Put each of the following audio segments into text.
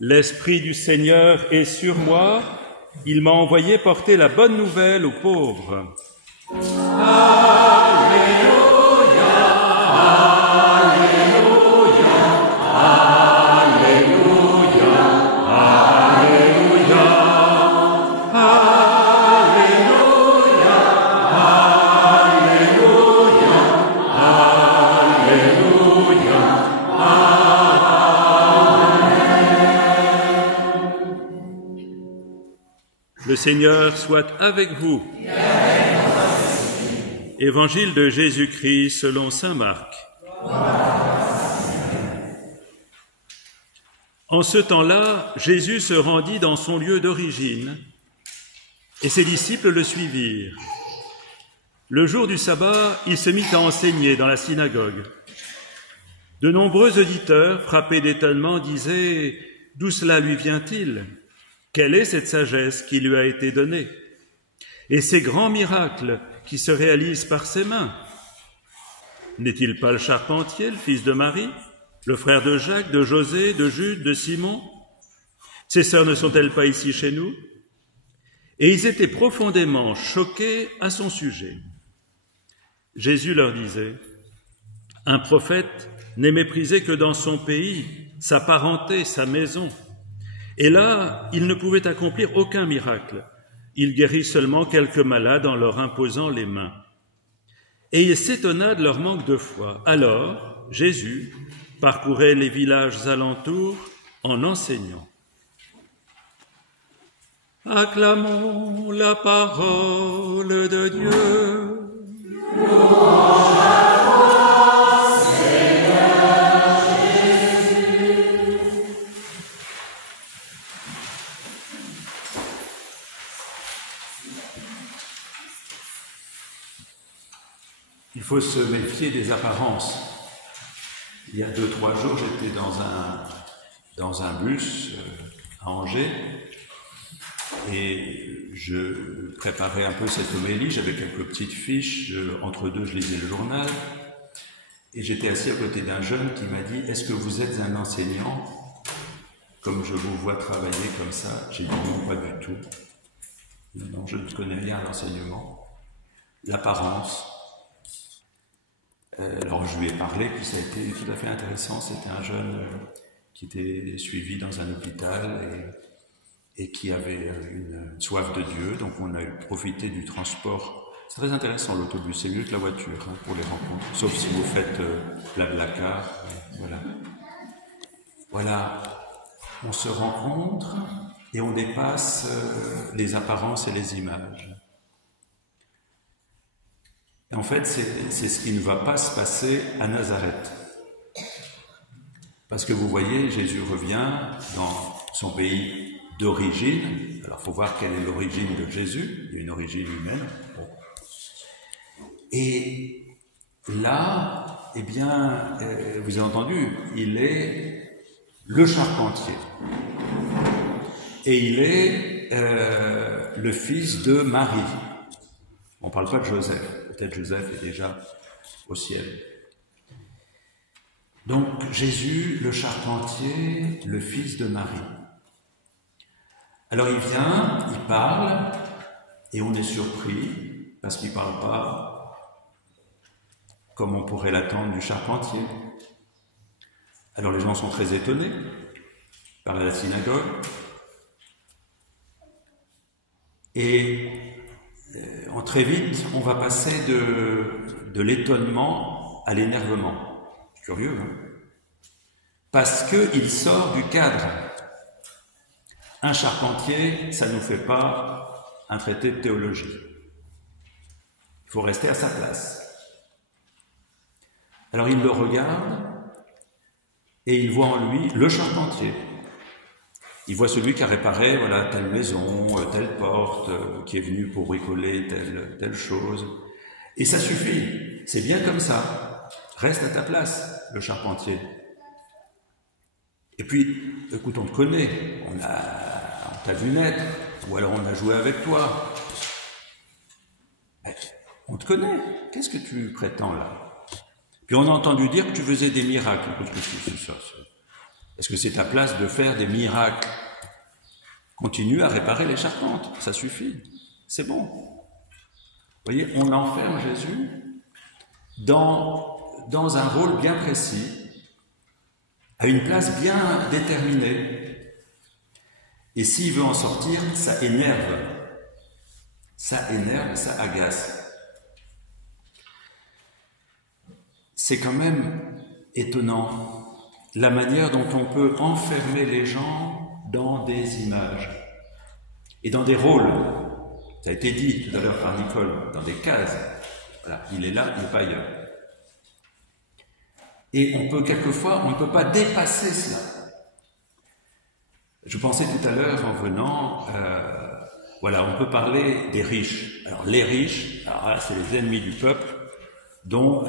L'Esprit du Seigneur est sur moi, il m'a envoyé porter la bonne nouvelle aux pauvres. Le Seigneur soit avec vous. Évangile de Jésus-Christ selon saint Marc. En ce temps-là, Jésus se rendit dans son lieu d'origine et ses disciples le suivirent. Le jour du sabbat, il se mit à enseigner dans la synagogue. De nombreux auditeurs, frappés d'étonnement, disaient « D'où cela lui vient-il ? Quelle est cette sagesse qui lui a été donnée ? Et ces grands miracles qui se réalisent par ses mains ? N'est-il pas le charpentier, le fils de Marie, le frère de Jacques, de José, de Jude, de Simon ? Ses sœurs ne sont-elles pas ici chez nous ? » Et ils étaient profondément choqués à son sujet. Jésus leur disait « Un prophète n'est méprisé que dans son pays, sa parenté, sa maison. » Et là, il ne pouvait accomplir aucun miracle. Il guérit seulement quelques malades en leur imposant les mains. Et il s'étonna de leur manque de foi. Alors, Jésus parcourait les villages alentours en enseignant. Acclamons la parole de Dieu. Il faut se méfier des apparences. Il y a 2-3 jours, j'étais dans un bus à Angers et je préparais un peu cette homélie. J'avais quelques petites fiches. Entre deux, je lisais le journal. Et j'étais assis à côté d'un jeune qui m'a dit « Est-ce que vous êtes un enseignant ? Comme je vous vois travailler comme ça. » J'ai dit « Non, pas du tout. Non, je ne connais rien à l'enseignement. L'apparence. » Alors je lui ai parlé, puis ça a été tout à fait intéressant. C'était un jeune qui était suivi dans un hôpital et qui avait une soif de Dieu. Donc on a profité du transport. C'est très intéressant l'autobus, c'est mieux que la voiture pour les rencontres. Sauf si vous faites Blablacar. Voilà. Voilà, on se rencontre et on dépasse les apparences et les images. En fait, c'est ce qui ne va pas se passer à Nazareth. Parce que vous voyez, Jésus revient dans son pays d'origine. Alors, il faut voir quelle est l'origine de Jésus. Il y a une origine humaine. Et là, eh bien, vous avez entendu, il est le charpentier. Et il est le fils de Marie. On ne parle pas de Joseph. Peut-être Joseph est déjà au ciel. Donc Jésus, le charpentier, le fils de Marie. Alors il vient, il parle, et on est surpris, parce qu'il ne parle pas comme on pourrait l'attendre du charpentier. Alors les gens sont très étonnés, il parle à la synagogue, et très vite, on va passer de l'étonnement à l'énervement. C'est curieux, hein ? Parce qu'il sort du cadre. Un charpentier, ça ne nous fait pas un traité de théologie. Il faut rester à sa place. Alors il le regarde et il voit en lui le charpentier. Il voit celui qui a réparé telle maison, telle porte, qui est venu pour bricoler telle chose. Et ça suffit, c'est bien comme ça. Reste à ta place, le charpentier. Et puis, écoute, on te connaît, on t'a vu naître, ou alors on a joué avec toi. On te connaît, qu'est-ce que tu prétends là ? Puis on a entendu dire que tu faisais des miracles, parce que c'est ça. Est-ce que c'est ta place de faire des miracles? Continue à réparer les charpentes, ça suffit, c'est bon. Vous voyez, on enferme Jésus dans un rôle bien précis, à une place bien déterminée. Et s'il veut en sortir, ça énerve, ça agace. C'est quand même étonnant la manière dont on peut enfermer les gens dans des images et dans des rôles. Ça a été dit tout à l'heure par Nicole, dans des cases. Voilà, il est là, il n'est pas ailleurs. Et on ne peut pas dépasser cela. Je pensais tout à l'heure en venant, on peut parler des riches. Alors les riches, là, c'est les ennemis du peuple, donc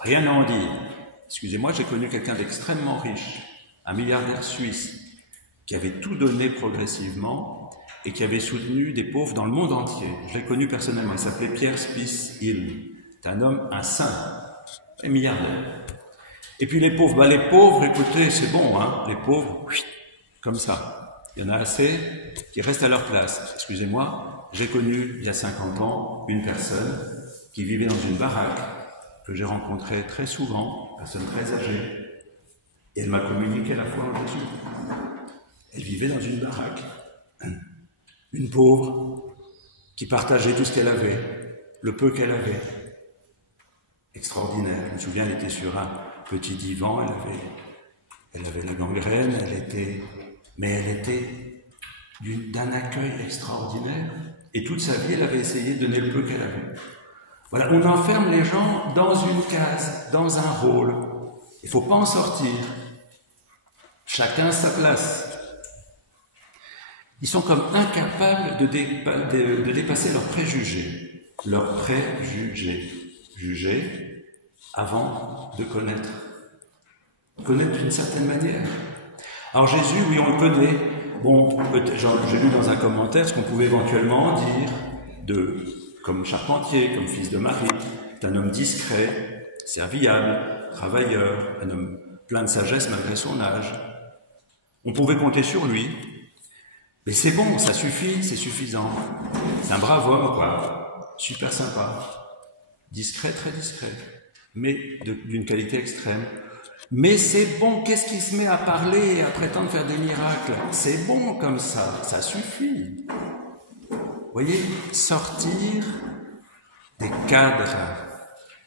rien à en dire. Excusez-moi, j'ai connu quelqu'un d'extrêmement riche, un milliardaire suisse, qui avait tout donné progressivement et qui avait soutenu des pauvres dans le monde entier. Je l'ai connu personnellement, il s'appelait Pierre Spies-Hill. C'est un homme, un saint, un milliardaire. Et puis les pauvres, écoutez, c'est bon, hein, les pauvres, comme ça. Il y en a assez qui restent à leur place. Excusez-moi, j'ai connu, il y a 50 ans, une personne qui vivait dans une baraque, que j'ai rencontrée très souvent, une personne très âgée, et elle m'a communiqué la foi en Jésus. Elle vivait dans une baraque, une pauvre, qui partageait tout ce qu'elle avait, le peu qu'elle avait. Extraordinaire. Je me souviens, elle était sur un petit divan, elle avait la gangrène, mais elle était d'un accueil extraordinaire. Et toute sa vie, elle avait essayé de donner le peu qu'elle avait. Voilà, on enferme les gens dans une case, dans un rôle. Il ne faut pas en sortir. Chacun sa place. Ils sont comme incapables de dépasser leurs préjugés. Leurs préjugés. Juger avant de connaître. Connaître d'une certaine manière. Alors Jésus, oui, on le connaît. Bon, j'ai lu dans un commentaire ce qu'on pouvait éventuellement dire comme charpentier, comme fils de Marie. C'est un homme discret, serviable, travailleur, un homme plein de sagesse malgré son âge. On pouvait compter sur lui. Mais c'est bon, ça suffit, c'est suffisant. C'est un brave homme, quoi. Super sympa. Discret, très discret. Mais d'une qualité extrême. Mais c'est bon, qu'est-ce qui se met à parler et à prétendre faire des miracles? C'est bon comme ça suffit. Vous voyez, sortir des cadres.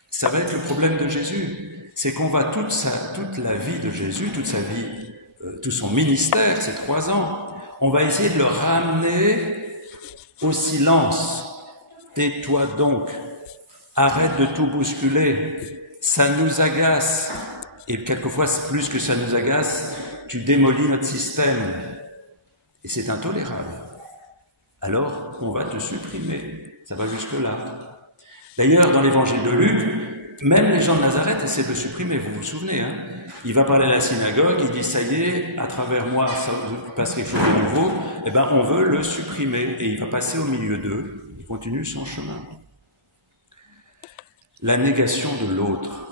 Ça va être le problème de Jésus. C'est qu'on va toute la vie de Jésus, toute sa vie, tout son ministère, ces 3 ans, on va essayer de le ramener au silence. Tais-toi donc. Arrête de tout bousculer. Ça nous agace. Et quelquefois, plus que ça nous agace, tu démolis notre système. Et c'est intolérable. Alors, on va te supprimer. Ça va jusque-là. D'ailleurs, dans l'évangile de Luc, même les gens de Nazareth essaient de le supprimer, vous vous souvenez, hein? Il va parler à la synagogue, il dit, ça y est, à travers moi, ça passe quelque chose de nouveau, eh ben, on veut le supprimer. Et il va passer au milieu d'eux, il continue son chemin. La négation de l'autre.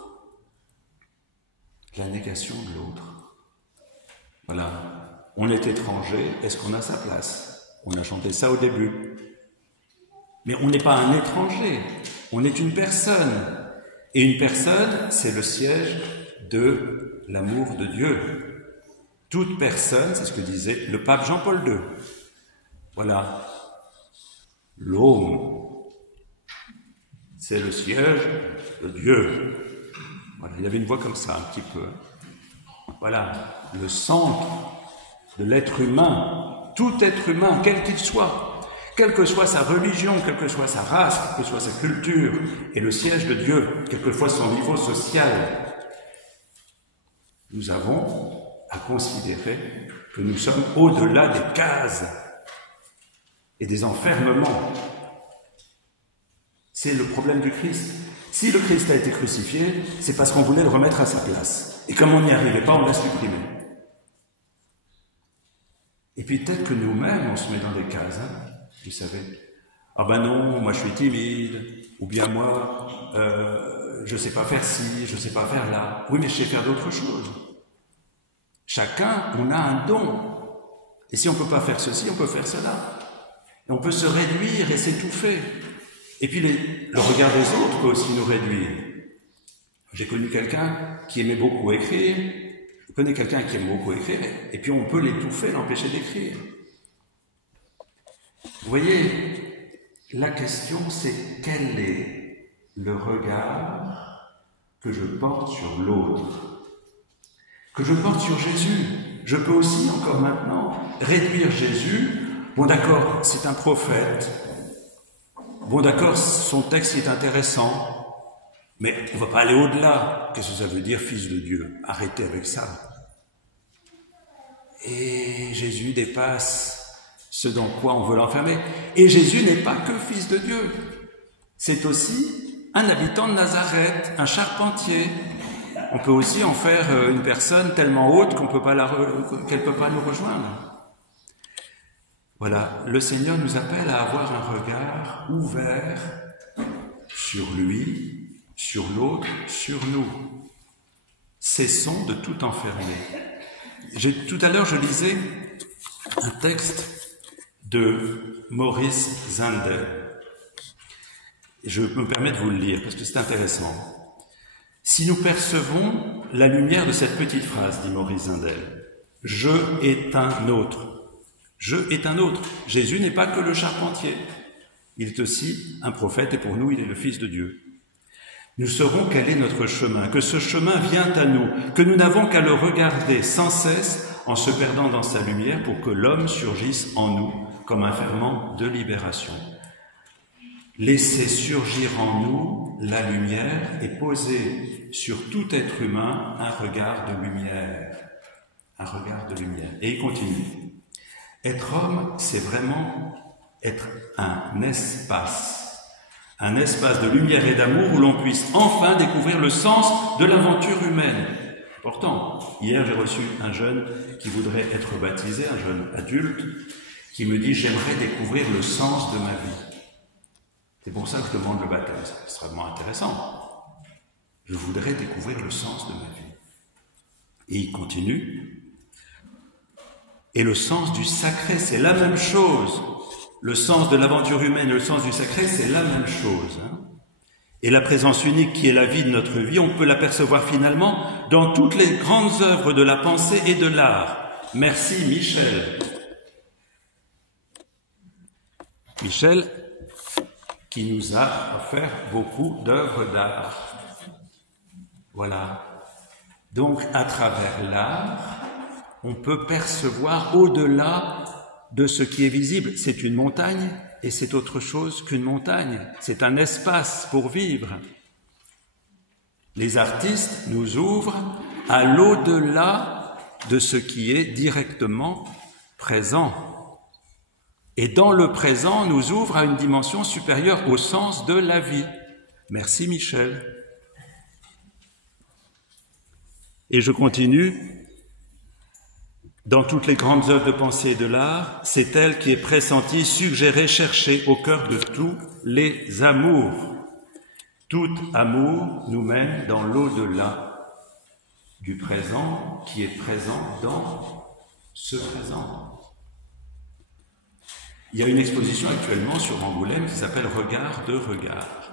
La négation de l'autre. Voilà. On est étranger, est-ce qu'on a sa place? On a chanté ça au début. Mais on n'est pas un étranger, on est une personne. Et une personne, c'est le siège de l'amour de Dieu. Toute personne, c'est ce que disait le pape Jean-Paul II. Voilà. L'homme, c'est le siège de Dieu. Voilà, il y avait une voix comme ça, un petit peu. Voilà, le centre de l'être humain, tout être humain, quel qu'il soit, quelle que soit sa religion, quelle que soit sa race, quelle que soit sa culture, est le siège de Dieu, quel que soit son niveau social. Nous avons à considérer que nous sommes au-delà des cases et des enfermements. C'est le problème du Christ. Si le Christ a été crucifié, c'est parce qu'on voulait le remettre à sa place. Et comme on n'y arrivait pas, on l'a supprimé. Et puis peut-être que nous-mêmes, on se met dans des cases, hein, vous savez. Ah ben non, moi je suis timide, ou bien moi, je sais pas faire ci, je sais pas faire là. Oui, mais je sais faire d'autres choses. Chacun, on a un don. Et si on ne peut pas faire ceci, on peut faire cela. Et on peut se réduire et s'étouffer. Et puis le regard des autres peut aussi nous réduire. J'ai connu quelqu'un qui aimait beaucoup écrire. Je connais quelqu'un qui aime beaucoup écrire. Et puis on peut l'étouffer, l'empêcher d'écrire. Vous voyez, la question c'est quel est le regard que je porte sur l'autre, que je porte sur Jésus. Je peux aussi, encore maintenant, réduire Jésus. Bon d'accord, c'est un prophète. Bon d'accord, son texte est intéressant. Mais on ne va pas aller au-delà. Qu'est-ce que ça veut dire, fils de Dieu? Arrêtez avec ça. Et Jésus dépasse ce dans quoi on veut l'enfermer. Et Jésus n'est pas que fils de Dieu. C'est aussi un habitant de Nazareth, un charpentier. On peut aussi en faire une personne tellement haute qu'elle ne peut pas nous rejoindre. Voilà, le Seigneur nous appelle à avoir un regard ouvert sur lui, sur l'autre, sur nous. Cessons de tout enfermer. Tout à l'heure, je lisais un texte de Maurice Zindel. Je me permets de vous le lire parce que c'est intéressant. Si nous percevons la lumière de cette petite phrase, dit Maurice Zindel, « Je est un autre ». Je est un autre. Jésus n'est pas que le charpentier. Il est aussi un prophète et pour nous, il est le Fils de Dieu. Nous saurons quel est notre chemin, que ce chemin vient à nous, que nous n'avons qu'à le regarder sans cesse en se perdant dans sa lumière pour que l'homme surgisse en nous comme un ferment de libération. Laisser surgir en nous la lumière et poser sur tout être humain un regard de lumière. Un regard de lumière. Et il continue. Être homme, c'est vraiment être un espace de lumière et d'amour où l'on puisse enfin découvrir le sens de l'aventure humaine. Pourtant, hier j'ai reçu un jeune qui voudrait être baptisé, un jeune adulte, qui me dit « J'aimerais découvrir le sens de ma vie ». C'est pour ça que je demande le baptême, c'est extrêmement intéressant. Je voudrais découvrir le sens de ma vie. Et il continue. Et le sens du sacré, c'est la même chose. Le sens de l'aventure humaine et le sens du sacré, c'est la même chose. Et la présence unique qui est la vie de notre vie, on peut l'apercevoir finalement dans toutes les grandes œuvres de la pensée et de l'art. Merci Michel. Michel, qui nous a offert beaucoup d'œuvres d'art. Voilà. Donc, à travers l'art, on peut percevoir au-delà de ce qui est visible. C'est une montagne et c'est autre chose qu'une montagne. C'est un espace pour vivre. Les artistes nous ouvrent à l'au-delà de ce qui est directement présent. Et dans le présent, nous ouvrent à une dimension supérieure au sens de la vie. Merci Michel. Et je continue. Dans toutes les grandes œuvres de pensée et de l'art, c'est elle qui est pressentie, suggérée, cherchée au cœur de tous les amours. Tout amour nous mène dans l'au-delà du présent qui est présent dans ce présent. Il y a une exposition actuellement sur Angoulême qui s'appelle « Regard de regard »,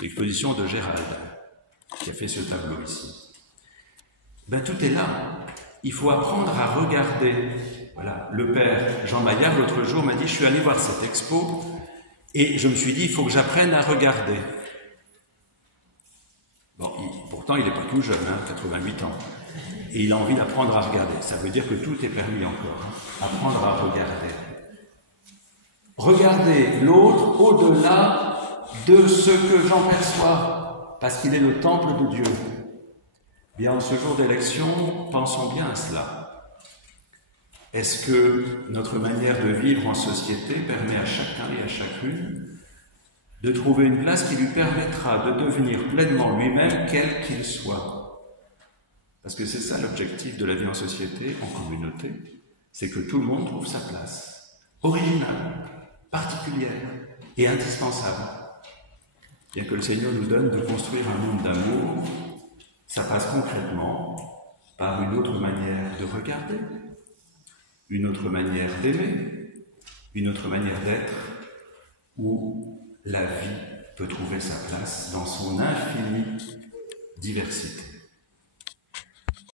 l'exposition de Gérald, qui a fait ce tableau ici. Tout est là. Il faut apprendre à regarder. Voilà. Le père Jean Maillard, l'autre jour, m'a dit, je suis allé voir cette expo et je me suis dit, il faut que j'apprenne à regarder. Bon, pourtant, il n'est pas tout jeune, 88 ans. Et il a envie d'apprendre à regarder. Ça veut dire que tout est permis encore. Apprendre à regarder. Regarder l'autre au-delà de ce que j'en perçois, parce qu'il est le temple de Dieu. Bien, en ce jour d'élection, pensons bien à cela. Est-ce que notre manière de vivre en société permet à chacun et à chacune de trouver une place qui lui permettra de devenir pleinement lui-même, quel qu'il soit? Parce que c'est ça l'objectif de la vie en société, en communauté, c'est que tout le monde trouve sa place, originale, particulière et indispensable. Bien que le Seigneur nous donne de construire un monde d'amour, ça passe concrètement par une autre manière de regarder, une autre manière d'aimer, une autre manière d'être, où la vie peut trouver sa place dans son infinie diversité.